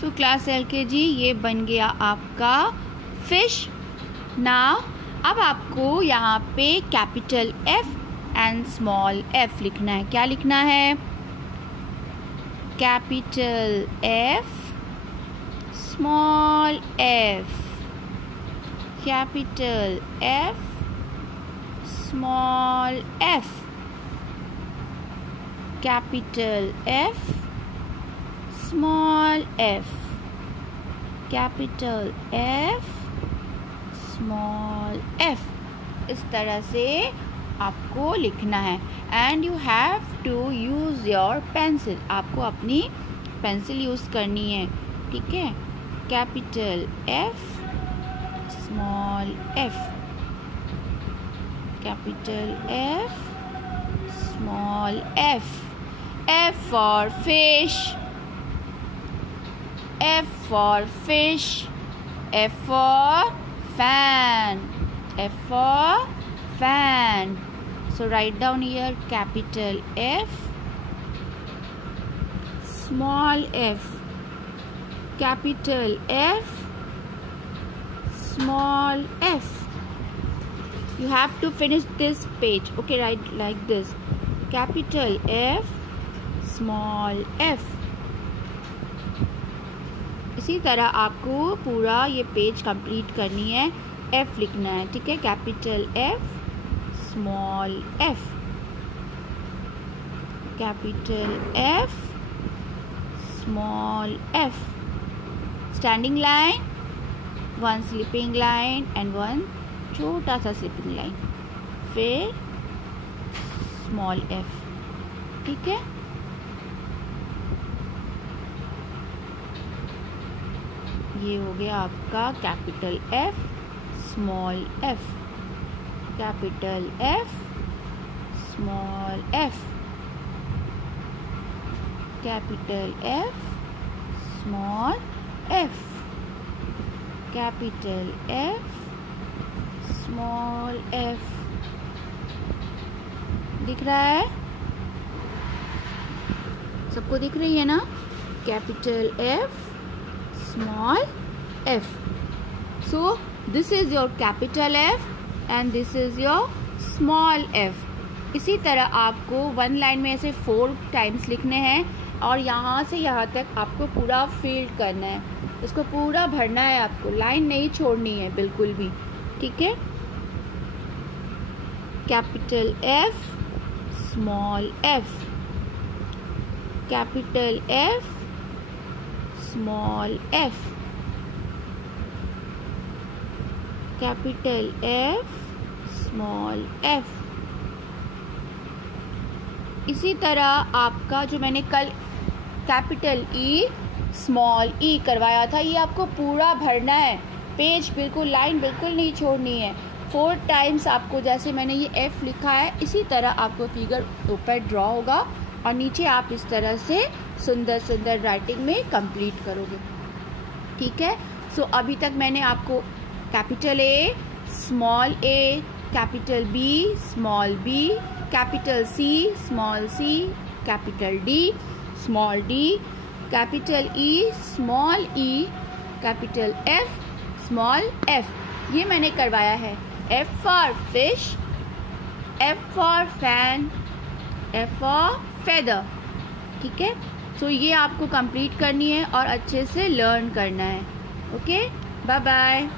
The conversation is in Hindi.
सो क्लास LKG ये बन गया आपका फिश। नाउ अब आपको यहाँ पे capital F and small f लिखना है। क्या लिखना है? Capital F small f, capital F small f, capital F small f, capital F small f। इस तरह से आपको लिखना है and you have to use your pencil. आपको अपनी पेंसिल यूज़ करनी है, ठीक है। Capital F small f, capital F small f। F for fish, F for fish, F for fan, F for fan. So write down here capital F, small f, capital F, small f. You have to finish this page. Okay, write like this. Capital F, small f. इसी तरह आपको पूरा ये पेज कंप्लीट करनी है। F लिखना है, ठीक है। Capital F small f, capital F small f। Standing line, one slipping line and one छोटा सा स्लिपिंग लाइन, फिर स्मॉल f, ठीक है। ये हो गया आपका capital F small f, capital F small f, capital F small f, capital F small f। दिख रहा है? सबको दिख रही है ना? Capital F small f. So this is your capital F and this is your small f. इसी तरह आपको वन लाइन में ऐसे 4 टाइम्स लिखने हैं और यहाँ से यहाँ तक आपको पूरा फील्ड करना है। इसको पूरा भरना है आपको, लाइन नहीं छोड़नी है बिल्कुल भी, ठीक है। Capital F small f, capital F small f, capital F small f। इसी तरह आपका जो मैंने कल कैपिटल E स्मॉल e करवाया था, ये आपको पूरा भरना है। पेज बिल्कुल, लाइन बिल्कुल नहीं छोड़नी है। 4 टाइम्स आपको, जैसे मैंने ये F लिखा है, इसी तरह आपको फिगर ऊपर ड्रॉ होगा और नीचे आप इस तरह से सुंदर सुंदर राइटिंग में कंप्लीट करोगे, ठीक है। सो अभी तक मैंने आपको capital A small a, capital B small b, capital C small c, capital D small d, capital E small e, capital F small f, ये मैंने करवाया है। F for fish, F for fan, F for feather, ठीक है। सो ये आपको कंप्लीट करनी है और अच्छे से लर्न करना है। Okay, bye bye.